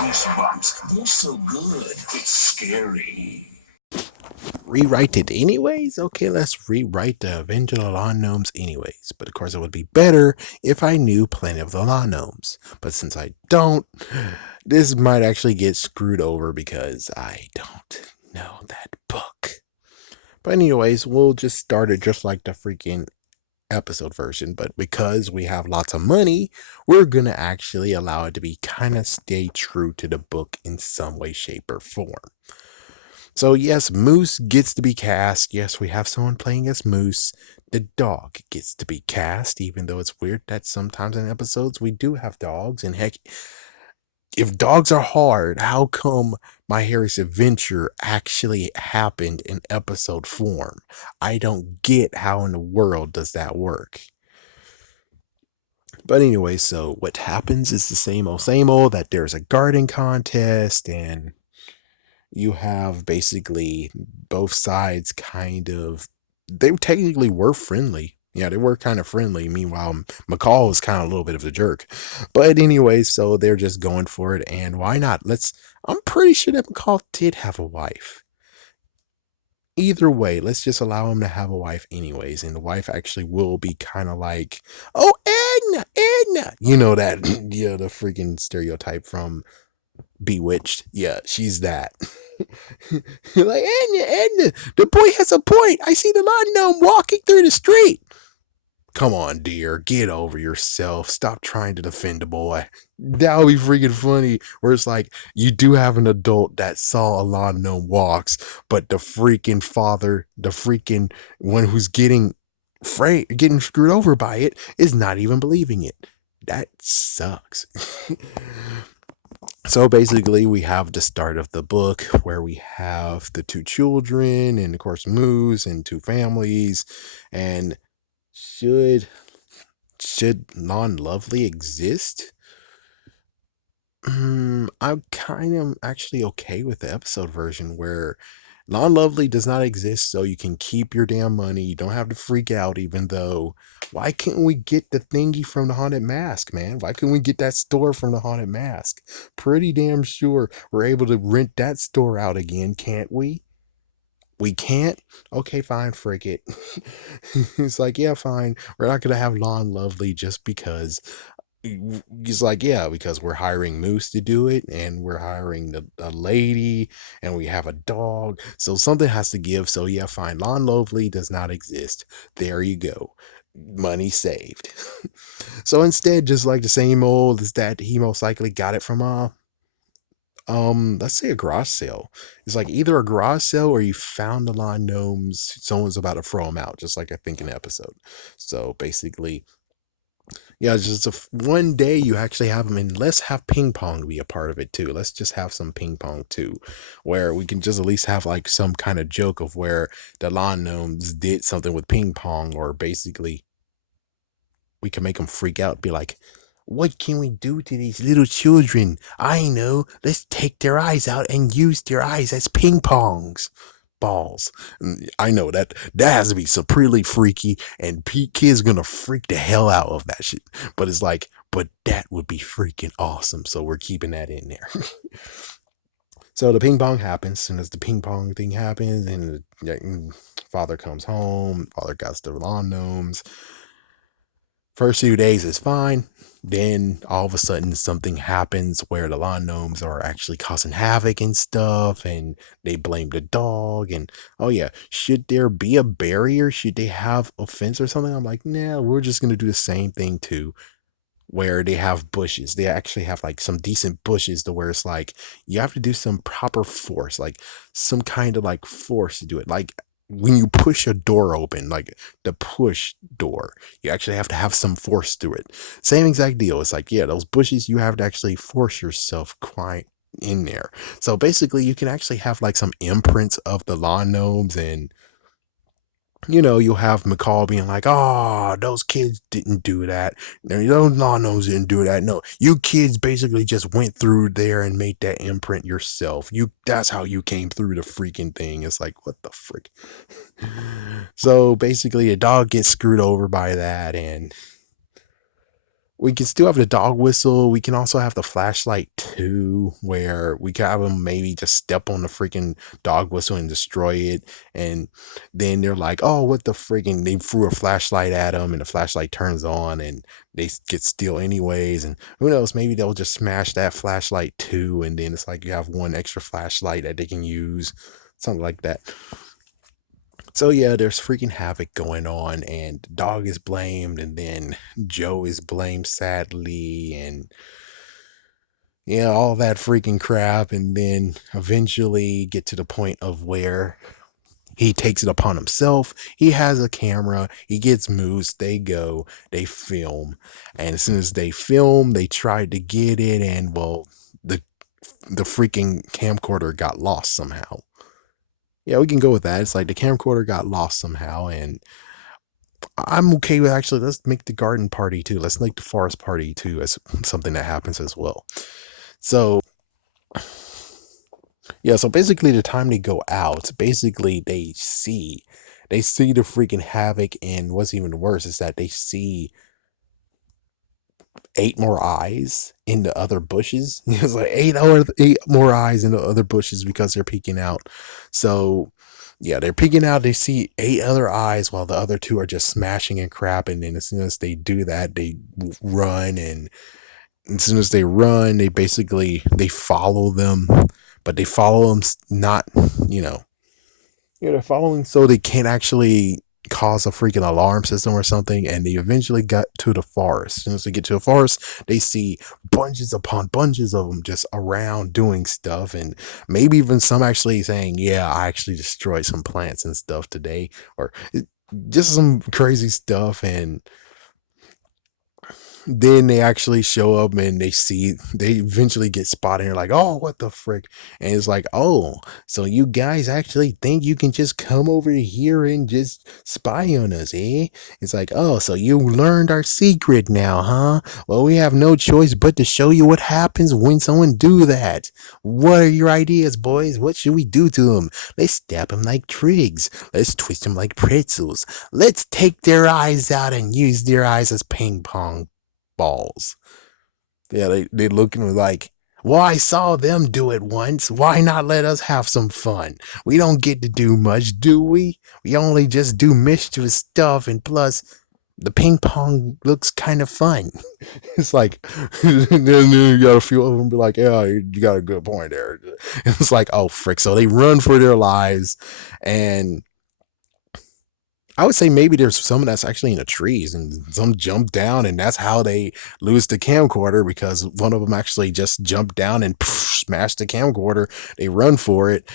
Goosebumps. They're so good. It's scary. Rewrite it anyways? Okay, let's rewrite the Avenger of the Lawn Gnomes anyways. But of course, it would be better if I knew plenty of the Lawn Gnomes. But since I don't, this might actually get screwed over because I don't know that book. But anyways, we'll just start it just like the freaking episode version. But because we have lots of money, we're gonna actually allow it to be kind of stay true to the book in some way, shape, or form. So yes, Moose gets to be cast. Yes, we have someone playing as Moose. The dog gets to be cast, even though it's weird that sometimes in episodes we do have dogs. And heck, if dogs are hard, how come My Harry's Adventure actually happened in episode form? I don't get how in the world does that work. But anyway, so what happens is the same old, that there's a garden contest and you have basically both sides kind of, they technically were friendly. Yeah, they were kind of friendly. Meanwhile, McCall was kind of a little bit of a jerk. But anyway, so they're just going for it. And why not? I'm pretty sure that McCall did have a wife. Either way, let's just allow him to have a wife anyways. And the wife actually will be kind of like, oh, Edna, Edna. You know that, yeah, the freaking stereotype from Bewitched. Yeah, she's that. Like, Edna, Edna, the boy has a point. I see the lawn gnome walking through the street. Come on, dear, get over yourself. Stop trying to defend the boy. That would be freaking funny. Where it's like, you do have an adult that saw a lawn gnome walks, but the freaking father, the freaking one who's getting screwed over by it, is not even believing it. That sucks. So basically, we have the start of the book where we have the two children and, of course, Moose and two families. And should Non Lovely exist? I'm kind of actually okay with the episode version where Non Lovely does not exist, so you can keep your damn money. You don't have to freak out, even though. Why can't we get the thingy from the Haunted Mask, man? Why couldn't we get that store from the Haunted Mask? Pretty damn sure we're able to rent that store out again, can't we? We can't? Okay, fine, frick it. It's like, yeah, fine. We're not going to have Non Lovely just because. He's like, yeah, because we're hiring Moose to do it, and we're hiring a lady, and we have a dog, so something has to give. So yeah, fine, Lon Lovely does not exist. There you go, money saved. So instead, just like the same old, is that he most likely got it from let's say a garage sale. It's like either a garage sale or you found the lawn gnomes, someone's about to throw them out, just like I think in the episode. So basically, yeah, just one day you actually have them, and let's have ping pong be a part of it too. Let's just have some ping pong too, where we can just at least have like some kind of joke of where the lawn gnomes did something with ping pong, or basically we can make them freak out, be like, what can we do to these little children? I know, let's take their eyes out and use their eyes as ping pongs. Balls. I know that has to be supremely freaky, and kids gonna freak the hell out of that shit. But it's like, but that would be freaking awesome. So we're keeping that in there. So the ping pong happens, and as the ping pong thing happens, and father comes home, father got the lawn gnomes. First few days is fine. Then all of a sudden something happens where the lawn gnomes are actually causing havoc and stuff, and they blame the dog. And oh yeah, should there be a barrier? Should they have a fence or something? I'm like, nah, we're just gonna do the same thing too, where they have bushes. They actually have like some decent bushes to where it's like you have to do some proper force, like some kind of like force to do it. Like when you push a door open, like the push door, you actually have to have some force to it. Same exact deal. It's like, yeah, those bushes, you have to actually force yourself quite in there. So basically, you can actually have like some imprints of the lawn gnomes, and you'll have McCall being like, oh, those kids didn't do that. Those lawn gnomes didn't do that. No, you kids basically just went through there and made that imprint yourself. That's how you came through the freaking thing. It's like, what the frick? So basically, a dog gets screwed over by that, and we can still have the dog whistle. We can also have the flashlight too, where we can have them maybe just step on the freaking dog whistle and destroy it. And then they're like, oh, what the freaking, they threw a flashlight at them and the flashlight turns on and they get still anyways. And who knows, maybe they'll just smash that flashlight too. And then it's like you have one extra flashlight that they can use, something like that. So yeah, there's freaking havoc going on, and dog is blamed, and then Joe is blamed sadly, and yeah, all that freaking crap, and then eventually get to the point of where he takes it upon himself. He has a camera, he gets moves, they go, they film, and as soon as they film, they try to get it, and well, the the freaking camcorder got lost somehow. Yeah, we can go with that. It's like the camcorder got lost somehow, and I'm okay with actually let's make the garden party too. Let's make the forest party too as something that happens as well. So yeah, so basically the time they go out, basically they see the freaking havoc, and what's even worse is that they see eight more eyes in the other bushes. It's like eight more eyes in the other bushes because they're peeking out. So yeah, they're peeking out. They see eight other eyes while the other two are just smashing and crapping. And as soon as they do that, they run. And as soon as they run, they follow them, but they follow them not, you know, yeah, they're following so they can't actually cause a freaking alarm system or something. And they eventually got to the forest. As soon as they get to the forest, they see bunches upon bunches of them just around doing stuff. And maybe even some actually saying, yeah, I actually destroyed some plants and stuff today, or just some crazy stuff. And then they actually show up and they eventually get spotted and they're like, oh, what the frick? And it's like, oh, so you guys actually think you can just come over here and just spy on us, eh? It's like, oh, so you learned our secret now, huh? Well, we have no choice but to show you what happens when someone do that. What are your ideas, boys? What should we do to them? Let's stab them like twigs. Let's twist them like pretzels. Let's take their eyes out and use their eyes as ping pong balls. Yeah, they looking like, well, I saw them do it once. Why not let us have some fun? We don't get to do much, do we? We only just do mischievous stuff, and plus, the ping pong looks kind of fun. It's like, then you got a few of them be like, yeah, you got a good point there. It's like, oh, frick. So they run for their lives, and I would say maybe there's some that's actually in the trees and some jump down, and that's how they lose the camcorder because one of them actually just jumped down and smashed the camcorder. They run for it,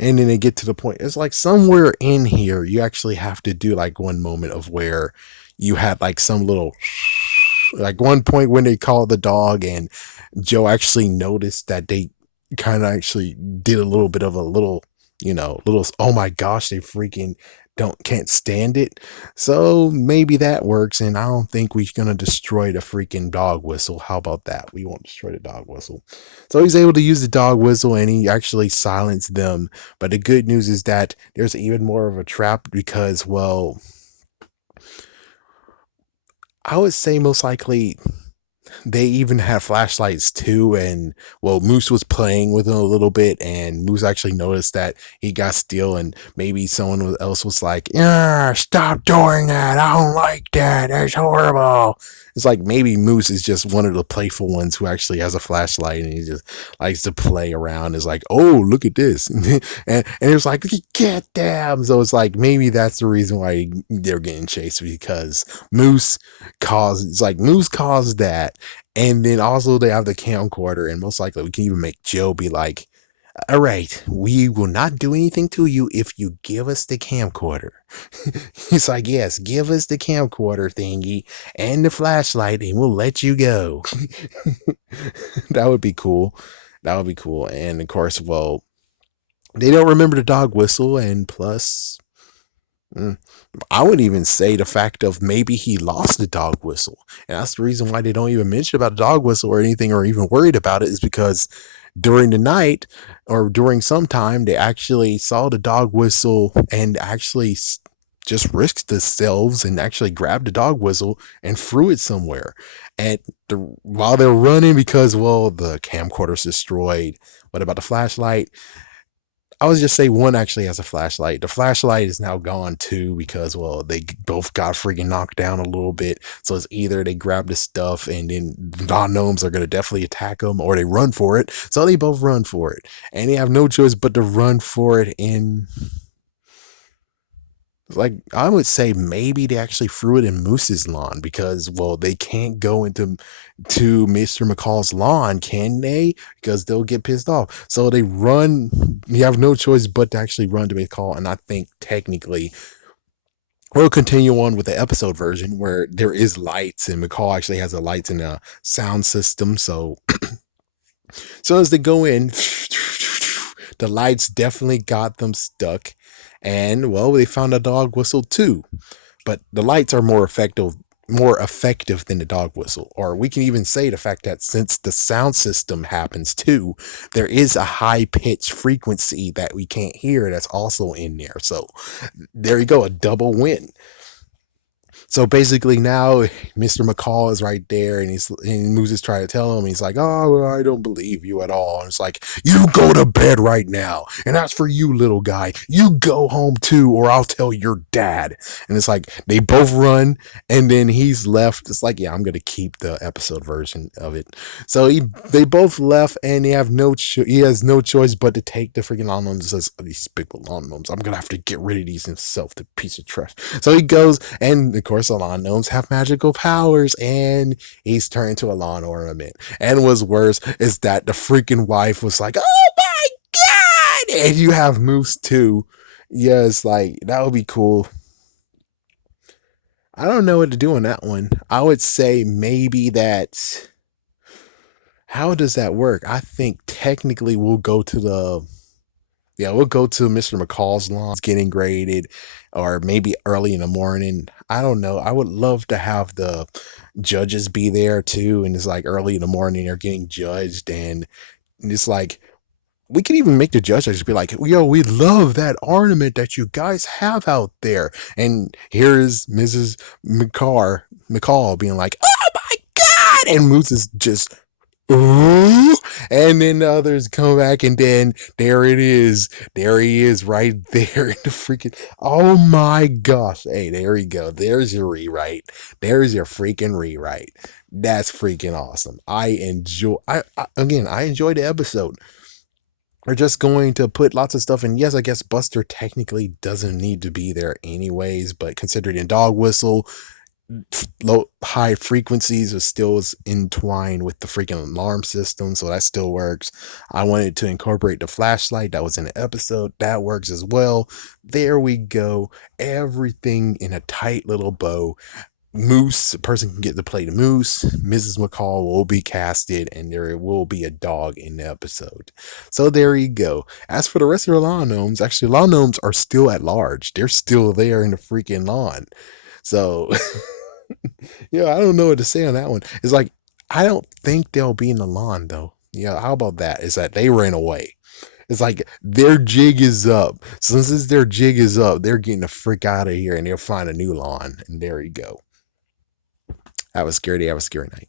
and then they get to the point. It's like somewhere in here, you actually have to do like one moment of where you had like some little, like one point when they called the dog, and Joe actually noticed that they kind of actually did a little bit of a little, little, oh my gosh, they freaking can't stand it. So maybe that works, and I don't think we're gonna destroy the freaking dog whistle. How about that? We won't destroy the dog whistle. So he's able to use the dog whistle and he actually silenced them. But the good news is that there's even more of a trap because, well, I would say most likely they even had flashlights too. And well, Moose was playing with him a little bit, and Moose actually noticed that he got still, and maybe someone else was like, yeah, stop doing that, I don't like that, that's horrible. It's like maybe Moose is just one of the playful ones who actually has a flashlight and he just likes to play around. It's like, oh, look at this. And it's like, get them. So it's like maybe that's the reason why they're getting chased, because Moose Moose caused that. And then also they have the camcorder, and most likely we can even make Joe be like, all right, we will not do anything to you if you give us the camcorder. He's like, yes, give us the camcorder thingy and the flashlight, and we'll let you go. That would be cool. That would be cool. And of course, well, they don't remember the dog whistle, and plus, mm, I would even say the fact of maybe he lost the dog whistle. And that's the reason why they don't even mention about the dog whistle or anything or even worried about it, is because during the night or during some time, they actually saw the dog whistle and actually just risked themselves and actually grabbed the dog whistle and threw it somewhere. And while they're running, because, well, the camcorder's destroyed. What about the flashlight? I was just say one actually has a flashlight. The flashlight is now gone too because, well, they both got freaking knocked down a little bit. So it's either they grab the stuff and then non-gnomes are going to definitely attack them, or they run for it. So they both run for it. And they have no choice but to run for it. And like, I would say maybe they actually threw it in Moose's lawn because, well, they can't go to Mr. McCall's lawn, can they? Because they'll get pissed off. So they run. You have no choice but to actually run to McCall. And I think technically we'll continue on with the episode version where there is lights, and McCall actually has the lights in a sound system. So as they go in, the lights definitely got them stuck. And, well, they found a dog whistle too. But the lights are more effective than the dog whistle. Or we can even say the fact that since the sound system happens too, there is a high pitch frequency that we can't hear that's also in there. So there you go, a double win. So basically now Mr. McCall is right there, and Moose is trying to tell him, he's like, "Oh, well, I don't believe you at all." And it's like, "You go to bed right now. And as for you, little guy, you go home too, or I'll tell your dad." And it's like they both run, and then he's left. It's like, yeah, I'm gonna keep the episode version of it. So they both left, and he has no choice but to take the freaking lawn gnomes. Says, "These big lawn gnomes, I'm gonna have to get rid of these himself, the piece of trash." So he goes, and of course, the lawn gnomes have magical powers, and he's turned to a lawn ornament. And what's worse is that the freaking wife was like, "Oh my god!" And you have Moose too. Yeah, it's like, that would be cool. I don't know what to do on that one. I would say maybe that. How does that work? I think technically we'll go to Mr. McCall's lawn getting graded, or maybe early in the morning. I don't know. I would love to have the judges be there too. And it's like early in the morning, they're getting judged. And it's like, we could even make the judges be like, "Yo, we love that ornament that you guys have out there." And here's Mrs. McCall being like, "Oh my God." And Moose is just, "Ooh," and then the others come back, and then there it is. There he is right there in the freaking. Oh my gosh. Hey, there you go. There's your rewrite. There's your freaking rewrite. That's freaking awesome. I enjoyed the episode. We're just going to put lots of stuff in. Yes, I guess Buster technically doesn't need to be there anyways, but considering a dog whistle, low high frequencies are still entwined with the freaking alarm system, so that still works. I wanted to incorporate the flashlight that was in the episode. That works as well. There we go. Everything in a tight little bow. Moose, a person can get to play the Moose. Mrs. McCall will be casted, and there will be a dog in the episode. So there you go. As for the rest of the lawn gnomes, actually, lawn gnomes are still at large. They're still there in the freaking lawn. So, yeah, I don't know what to say on that one. It's like, I don't think they'll be in the lawn, though. Yeah, how about that? Is that they ran away. It's like their jig is up. So since their jig is up, they're getting the frick out of here, and they'll find a new lawn. And there you go. Have a scary day. Have a scary night.